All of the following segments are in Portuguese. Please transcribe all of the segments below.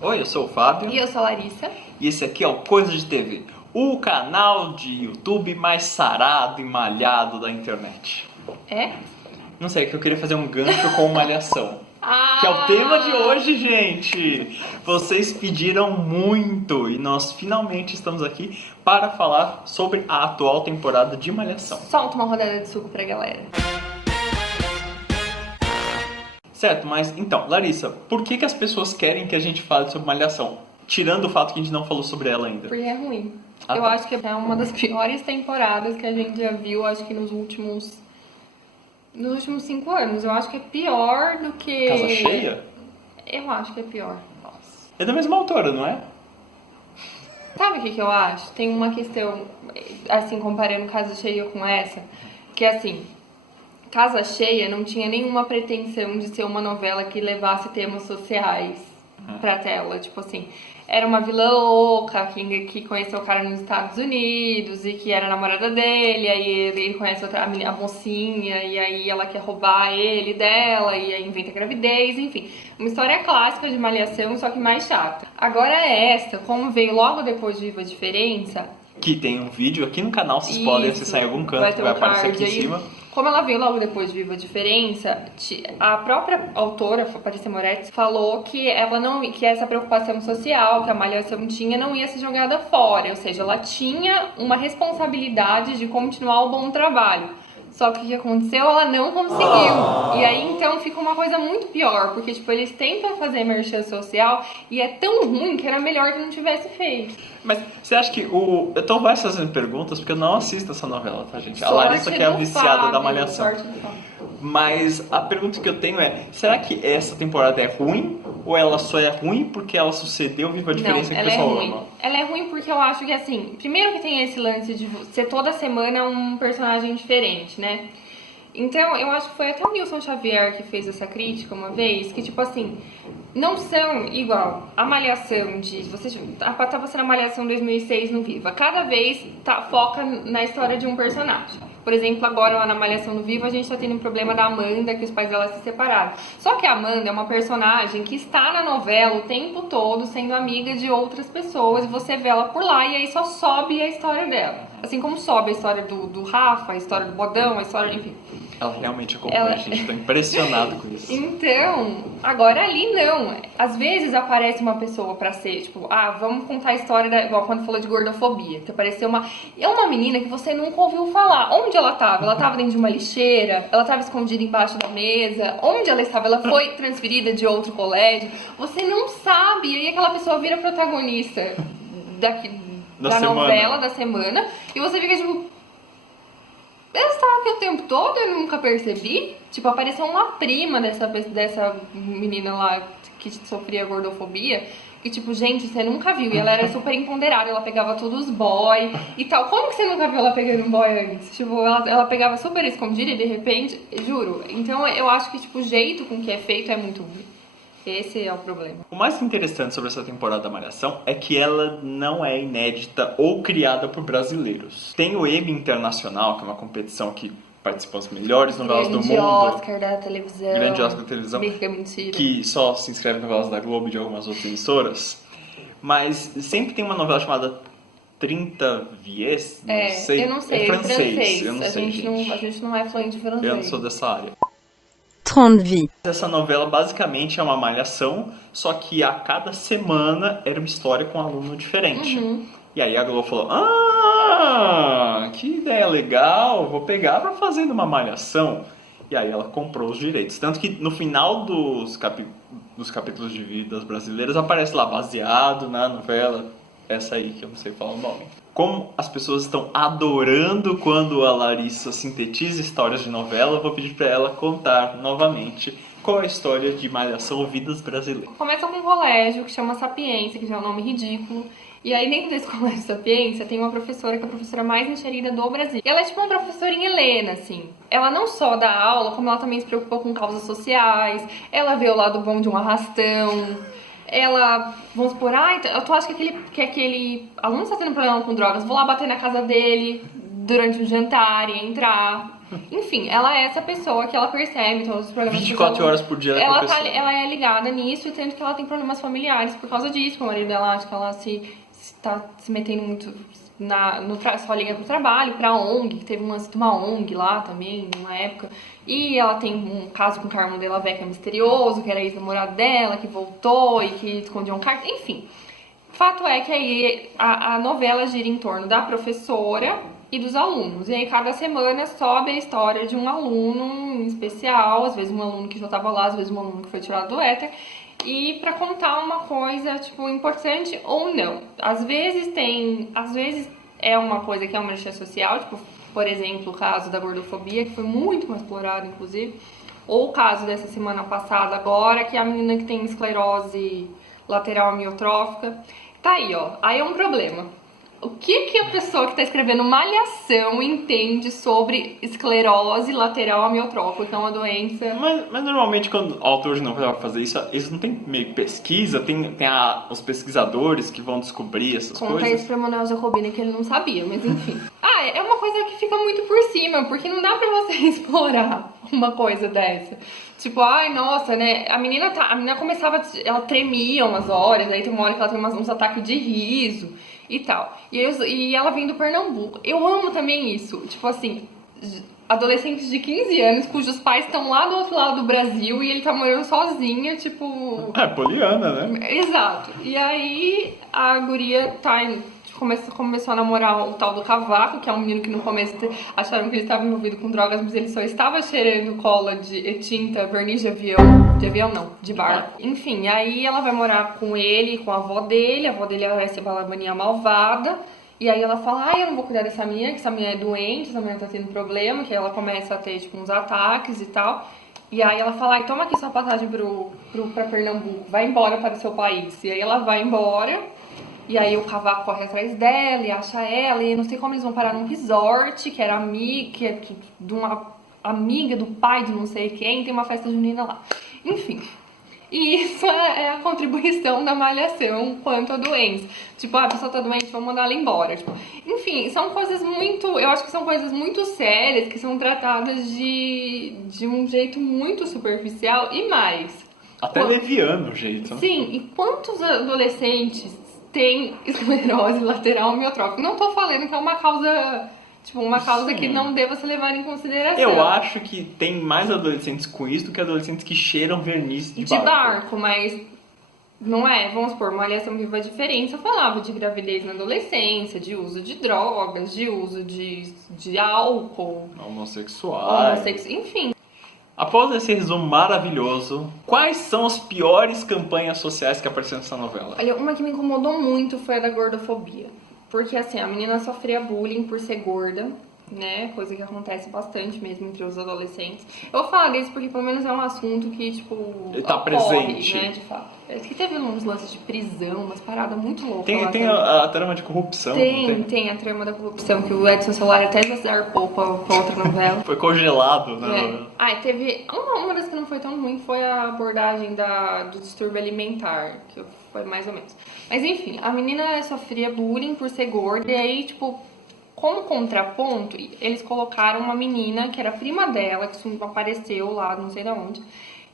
Oi, eu sou o Fábio. E eu sou a Larissa. E esse aqui é o Coisa de TV, o canal de YouTube mais sarado e malhado da internet. É? Não sei, é que eu queria fazer um gancho com malhação. Que é o tema de hoje, gente! Vocês pediram muito e nós finalmente estamos aqui para falar sobre a atual temporada de Malhação. Solta uma rodada de suco pra galera. Certo, mas então, Larissa, por que as pessoas querem que a gente fale sobre Malhação? Tirando o fato que a gente não falou sobre ela ainda. Porque é ruim. Ah, eu tá. acho que é uma das piores temporadas que a gente já viu, acho que nos últimos 5 anos. Eu acho que é pior do que... Casa Cheia? Eu acho que é pior. Nossa. É da mesma autora, não é? Sabe o que eu acho? Tem uma questão, assim, comparando Casa Cheia com essa, que assim, Casa Cheia não tinha nenhuma pretensão de ser uma novela que levasse temas sociais pra tela. Tipo assim, era uma vilã louca que conheceu o cara nos Estados Unidos e que era namorada dele, aí ele conhece a mocinha e aí ela quer roubar ele dela e aí inventa gravidez, enfim. Uma história clássica de Malhação, só que mais chata. Agora esta, como veio logo depois de Viva a Diferença... Que tem um vídeo aqui no canal, vocês podem acessar em algum canto, vai aparecer aqui em cima. Como ela veio logo depois de Viva a Diferença, a própria autora, Patrícia Moretti, falou que ela não, que essa preocupação social que a Malhação tinha não ia ser jogada fora, ou seja, ela tinha uma responsabilidade de continuar o bom trabalho. Só que o que aconteceu, ela não conseguiu. E aí, então, fica uma coisa muito pior. Porque, tipo, eles tentam fazer merchan social e é tão ruim que era melhor que não tivesse feito. Mas você acha que o... Eu tô mais fazendo perguntas porque eu não assisto essa novela, tá, gente? A Sorte Larissa que é a do viciada Fábio, da Malhação. sorte do Fábio. Mas a pergunta que eu tenho é, será que essa temporada é ruim? Ou ela só é ruim porque ela sucedeu Viva a Diferença que o pessoal ama? Ela é ruim porque eu acho que, assim, primeiro que tem esse lance de ser toda semana um personagem diferente, né? Então, eu acho que foi até o Nilson Xavier que fez essa crítica uma vez, que, tipo assim, não são igual a Malhação de... Você tava sendo a Malhação 2006 no Viva. Cada vez foca na história de um personagem. Por exemplo, agora lá na Malhação no Viva, a gente tá tendo um problema da Amanda, que os pais dela se separaram. Só que a Amanda é uma personagem que está na novela o tempo todo, sendo amiga de outras pessoas, e você vê ela por lá, e aí só sobe a história dela. Assim como sobe a história do Rafa, a história do Bodão, a história, enfim... Ela realmente acompanha, a gente tá impressionado com isso. Então, agora ali não. Às vezes aparece uma pessoa pra ser, tipo, vamos contar a história da... Igual quando falou de gordofobia, que apareceu uma... É uma menina que você nunca ouviu falar. Onde ela tava? Ela tava dentro de uma lixeira? Ela tava escondida embaixo da mesa? Onde ela estava? Ela foi transferida de outro colégio? Você não sabe. E aí aquela pessoa vira protagonista da novela, da semana. E você fica, tipo... Ela estava aqui o tempo todo e eu nunca percebi. Tipo, apareceu uma prima dessa menina lá que sofria gordofobia. E tipo, gente, você nunca viu. E ela era super empoderada, ela pegava todos os boy e tal. Como que você nunca viu ela pegando um boy antes? Tipo, ela pegava super escondida e de repente, juro. Então eu acho que tipo, o jeito com que é feito é muito ruim. Esse é o problema. O mais interessante sobre essa temporada da Malhação é que ela não é inédita ou criada por brasileiros. Tem o Emmy Internacional, que é uma competição que participam as melhores novelas do mundo. Grande Oscar da televisão. Grande Oscar da televisão. Mentira. Que só se inscreve em novelas da Globo e de algumas outras emissoras. Mas sempre tem uma novela chamada 30 Vies, não sei. Eu não sei, é francês. Eu não a sei, gente. A gente não é fluente em francês. Eu não sou dessa área. 30 vies. Essa novela basicamente é uma malhação, só que a cada semana era uma história com um aluno diferente. E aí a Globo falou, que ideia legal, vou pegar pra fazer numa malhação. E aí ela comprou os direitos. Tanto que no final dos capítulos de Vidas Brasileiras aparece lá, baseado na novela, essa aí que eu não sei falar o nome. Como as pessoas estão adorando quando a Larissa sintetiza histórias de novela, eu vou pedir pra ela contar novamente qual é a história de Malhação Vidas Brasileiras. Começa com um colégio que chama Sapiência, que já é um nome ridículo. E aí dentro desse colégio Sapiência tem uma professora que é a professora mais enxerida do Brasil. E ela é tipo uma professorinha Helena, assim. Ela não só dá aula, como ela também se preocupa com causas sociais. Ela vê o lado bom de um arrastão. Ela, vamos supor, tu acha que aquele aluno está tendo problema com drogas, vou lá bater na casa dele, durante o jantar e entrar. Enfim, ela é essa pessoa que ela percebe todos os programas. 24 horas por dia ela, professora. ela é ligada nisso, e tanto que ela tem problemas familiares por causa disso. O marido dela acha que ela tá se metendo muito só liga pro trabalho, pra ONG, que teve uma ONG lá também, numa época. E ela tem um caso com o Carmo Della Vecchia misterioso, que era ex-namorado dela, que voltou e que escondia um cartão, enfim. Fato é que aí a novela gira em torno da professora e dos alunos. E aí cada semana sobe a história de um aluno em especial, às vezes um aluno que já estava lá, às vezes um aluno que foi tirado do éter, e pra contar uma coisa, tipo, importante ou não. Às vezes é uma coisa que é uma manchete social, tipo, por exemplo, o caso da gordofobia, que foi muito mais explorado, inclusive, ou o caso dessa semana passada agora, que é a menina que tem esclerose lateral amiotrófica. Tá aí, ó. Aí é um problema. O que a pessoa que tá escrevendo Malhação entende sobre esclerose lateral amiotrófica, que é uma doença... Mas normalmente quando o autor de novela vai fazer isso, eles não tem meio pesquisa, tem os pesquisadores que vão descobrir essas coisas. Conta isso pra Manuel Jacobini que ele não sabia, mas enfim. É uma coisa que fica muito por cima, porque não dá pra você explorar uma coisa dessa. Tipo, ai, nossa, né? A menina começava, ela tremia umas horas, aí tem uma hora que ela tem uns ataques de riso e tal. E ela vem do Pernambuco. Eu amo também isso. Tipo assim, adolescentes de 15 anos cujos pais estão lá do outro lado do Brasil e ele tá morando sozinho, tipo... Poliana, né? Exato. E aí a guria começou a namorar o tal do Cavaco, que é um menino que no começo acharam que ele estava envolvido com drogas, mas ele só estava cheirando cola de tinta, verniz de avião. De avião não, de barco. Enfim, aí ela vai morar com ele, com a avó dele vai ser balabaninha malvada. E aí ela fala, eu não vou cuidar dessa menina, que essa menina é doente, essa menina tá tendo problema, que aí ela começa a ter, tipo, uns ataques e tal. E aí ela fala, toma aqui sua passagem pra Pernambuco, vai embora para o seu país. E aí ela vai embora, e aí o Cavaco corre atrás dela e acha ela, e não sei como eles vão parar num resort, que era amiga, de uma amiga do pai de não sei quem, tem uma festa junina lá. Enfim... E isso é a contribuição da Malhação quanto à doença. Tipo, a pessoa tá doente, vamos mandar ela embora. Tipo, enfim, são coisas muito... Eu acho que são coisas muito sérias que são tratadas de um jeito muito superficial e mais. Até leviano o jeito. Sim, e quantos adolescentes têm esclerose lateral amiotrófica? Não tô falando que é uma causa... Tipo, uma causa que não deva ser levada em consideração. Eu acho que tem mais adolescentes com isso do que adolescentes que cheiram verniz de barco. Mas não é, vamos supor, Malhação Viva a Diferença falava de gravidez na adolescência, de uso de drogas, de uso de álcool. Homossexuais. Enfim. Após esse resumo maravilhoso, quais são as piores campanhas sociais que apareceram nessa novela? Olha, uma que me incomodou muito foi a da gordofobia. Porque, assim, a menina sofria bullying por ser gorda, né? Coisa que acontece bastante mesmo entre os adolescentes. Eu vou falar disso porque, pelo menos, é um assunto que, tipo... Ele tá presente. Né, de fato. É que teve uns lances de prisão, umas paradas muito loucas. Tem a trama de corrupção. Tem a trama da corrupção, que o Edson Celular até zarpou com a outra novela. Foi congelado, né? Teve... Uma das que não foi tão ruim foi a abordagem do distúrbio alimentar, que foi mais ou menos. Mas enfim, a menina sofria bullying por ser gorda, e aí, tipo, como contraponto, eles colocaram uma menina que era prima dela, que apareceu lá, não sei de onde,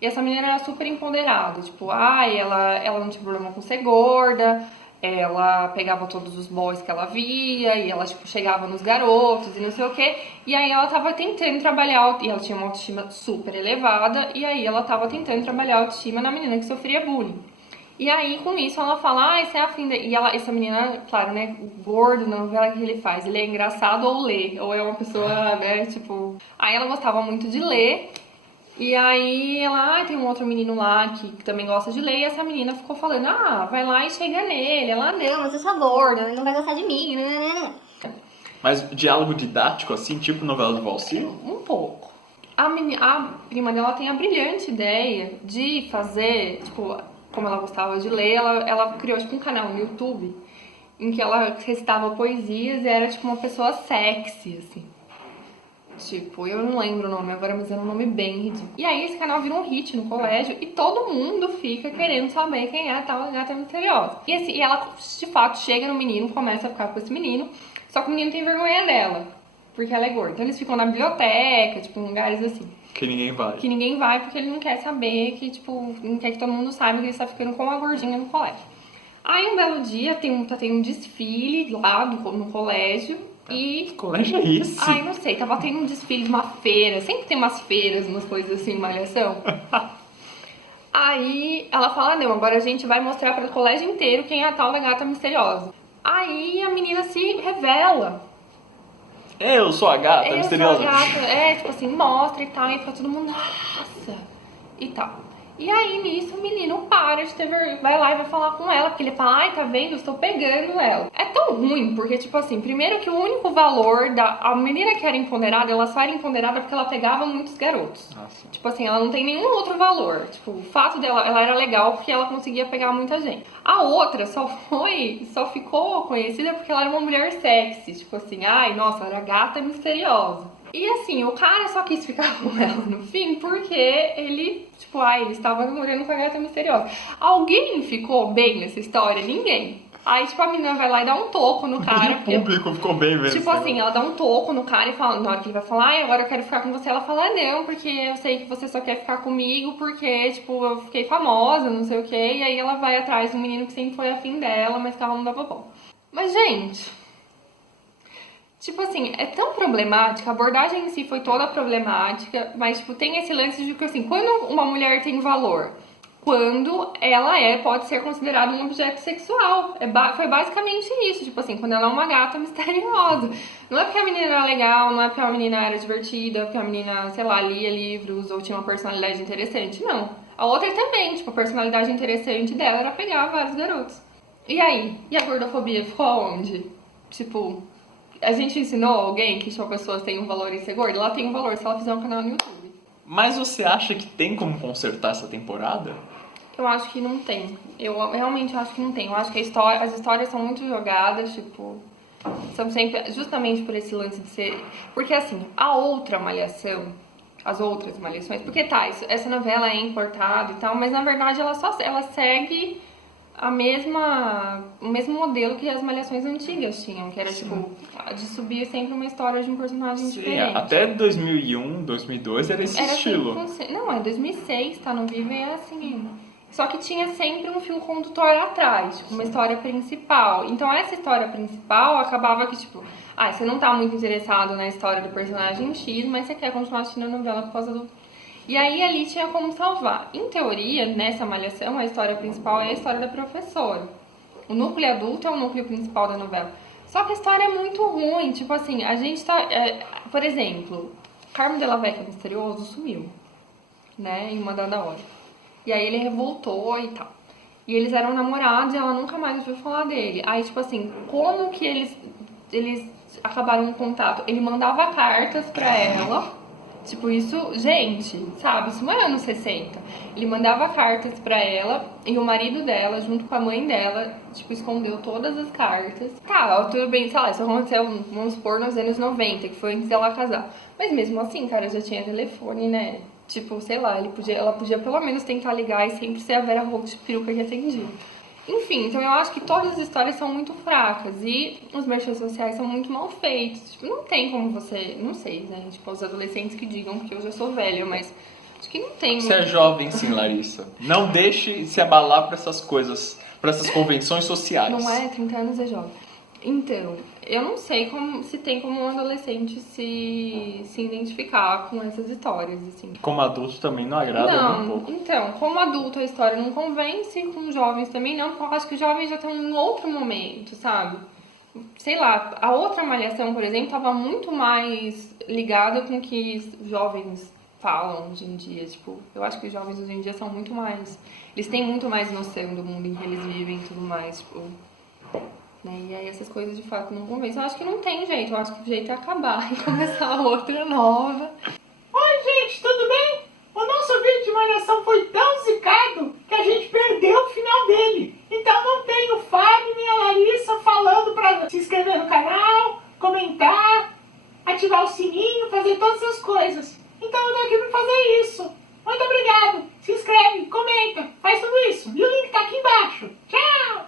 e essa menina era super empoderada, tipo, ela não tinha problema com ser gorda, ela pegava todos os boys que ela via, e ela, tipo, chegava nos garotos e não sei o quê, e aí ela tava tentando trabalhar, e ela tinha uma autoestima super elevada, e aí ela tava tentando trabalhar a autoestima na menina que sofria bullying. E aí, com isso, ela fala, você é afim de... E essa menina, claro, né, o gordo na novela que ele faz, ele é engraçado ou lê, ou é uma pessoa, né, tipo... Aí ela gostava muito de ler, e aí ela, tem um outro menino lá que também gosta de ler, e essa menina ficou falando, vai lá e chega nele. Ela, não, mas eu sou gorda, ele não vai gostar de mim, né? Mas diálogo didático, assim, tipo novela do Valsir? Um pouco. A prima dela tem a brilhante ideia de fazer, tipo... Como ela gostava de ler, ela criou, tipo, um canal no YouTube em que ela recitava poesias e era, tipo, uma pessoa sexy, assim. Tipo, eu não lembro o nome agora, mas era um nome bem ridículo. E aí esse canal virou um hit no colégio e todo mundo fica querendo saber quem é a tal gata misteriosa. E assim, ela, de fato, chega no menino, começa a ficar com esse menino, só que o menino tem vergonha dela. porque ela é gorda. Então eles ficam na biblioteca, tipo, em lugares assim. Que ninguém vai. Que ninguém vai porque ele não quer saber, que, tipo, não quer que todo mundo saiba que ele está ficando com a gordinha no colégio. Aí um belo dia tá tendo um desfile lá no colégio e... Que colégio é esse? Ai, não sei, tava tendo um desfile de uma feira. Sempre tem umas feiras, umas coisas assim, malhação. Aí ela fala, não, agora a gente vai mostrar para o colégio inteiro quem é a tal da gata misteriosa. Aí a menina se revela. Eu sou a gata misteriosa. Eu sou a gata, tipo assim, mostra e tal, e fica todo mundo, nossa, e tal. E aí, nisso, o menino para de ter vergonha, vai lá e vai falar com ela, porque ele fala, ai, tá vendo, eu estou pegando ela. É tão ruim, porque, tipo assim, primeiro que o único valor a menina que era empoderada, ela só era empoderada porque ela pegava muitos garotos. Nossa. Tipo assim, ela não tem nenhum outro valor. Tipo, o fato dela, ela era legal porque ela conseguia pegar muita gente. A outra só ficou conhecida porque ela era uma mulher sexy. Tipo assim, ai, nossa, ela era gata misteriosa. E assim, o cara só quis ficar com ela no fim porque ele, tipo, ele estava namorando com a gata misteriosa. Alguém ficou bem nessa história? Ninguém. Aí, tipo, a menina vai lá e dá um toco no cara. O público ficou bem mesmo. Tipo assim, ela dá um toco no cara e fala, na hora que ele vai falar, agora eu quero ficar com você, ela fala, não, porque eu sei que você só quer ficar comigo porque, tipo, eu fiquei famosa, não sei o quê. E aí ela vai atrás de um menino que sempre foi afim dela, mas que ela não dava bom. Mas, gente... Tipo assim, é tão problemática, a abordagem em si foi toda problemática, mas, tipo, tem esse lance de que, assim, quando uma mulher tem valor, quando ela pode ser considerada um objeto sexual. Foi basicamente isso, tipo assim, quando ela é uma gata misteriosa. Não é porque a menina era legal, não é porque a menina era divertida, porque a menina, sei lá, lia livros ou tinha uma personalidade interessante, não. A outra também, tipo, a personalidade interessante dela era pegar vários garotos. E aí? E a gordofobia ficou aonde? Tipo... A gente ensinou alguém que as pessoas têm um valor em ser gorda? Ela tem um valor se ela fizer um canal no YouTube. Mas você acha que tem como consertar essa temporada? Eu acho que não tem. Eu realmente acho que não tem. Eu acho que as histórias são muito jogadas, tipo... São sempre... Justamente por esse lance de ser... Porque, assim, a outra malhação... As outras malhações... Porque, essa novela é importada e tal, mas, na verdade, ela segue... o mesmo modelo que as malhações antigas tinham, que era, sim, tipo, de subir sempre uma história de um personagem, sim, diferente. Até 2001, 2002 era esse estilo. Assim, não, é 2006, tá no Vivo e é assim. Só que tinha sempre um fio condutor atrás, tipo, uma história principal. Então, essa história principal acabava que, tipo, você não tá muito interessado na história do personagem X, mas você quer continuar assistindo a novela por causa do... E aí, ali tinha como salvar. Em teoria, nessa malhação, a história principal é a história da professora. O núcleo adulto é o núcleo principal da novela. Só que a história é muito ruim. Tipo assim, a gente tá... por exemplo, Carmo de la Vecchia Misterioso sumiu, né? Em uma dada hora. E aí ele revoltou e tal. E eles eram namorados e ela nunca mais ouviu falar dele. Aí, tipo assim, como que eles acabaram o contato? Ele mandava cartas pra ela... Tipo, isso, gente, sabe? Isso não é anos 60. Ele mandava cartas pra ela e o marido dela, junto com a mãe dela, tipo, escondeu todas as cartas. Tá, tudo bem, sei lá, isso aconteceu, vamos supor, nos anos 90, que foi antes dela casar. Mas mesmo assim, cara, já tinha telefone, né? Tipo, sei lá, ela podia pelo menos tentar ligar e sempre ser a Vera Holt peruca que atendia. Enfim, então eu acho que todas as histórias são muito fracas e os merchants sociais são muito mal feitos. Tipo, não tem como você... Não sei, né? Tipo, os adolescentes que digam, porque eu já sou velha, mas acho que não tem... Você é jovem sim, Larissa. Não deixe se abalar pra essas coisas, pra essas convenções sociais. Não é? 30 anos é jovem. Então, eu não sei se tem como um adolescente se identificar com essas histórias, assim. Como adulto também não agrada um pouco. Então, como adulto a história não convence, com jovens também não, porque eu acho que os jovens já estão em outro momento, sabe? Sei lá, a outra malhação, por exemplo, estava muito mais ligada com o que os jovens falam hoje em dia. Tipo, eu acho que os jovens hoje em dia são muito mais... Eles têm muito mais noção do mundo em que eles vivem e tudo mais, tipo... Né? E aí essas coisas de fato não convencem. Eu acho que não tem jeito, eu acho que o jeito é acabar e começar outra nova. Oi, gente, tudo bem? O nosso vídeo de malhação foi tão zicado que a gente perdeu o final dele. Então não tem o Fábio nem a Larissa falando pra se inscrever no canal, comentar, ativar o sininho, fazer todas as coisas. Então eu tô aqui pra fazer isso. Muito obrigado. Se inscreve, comenta, faz tudo isso. E o link tá aqui embaixo. Tchau!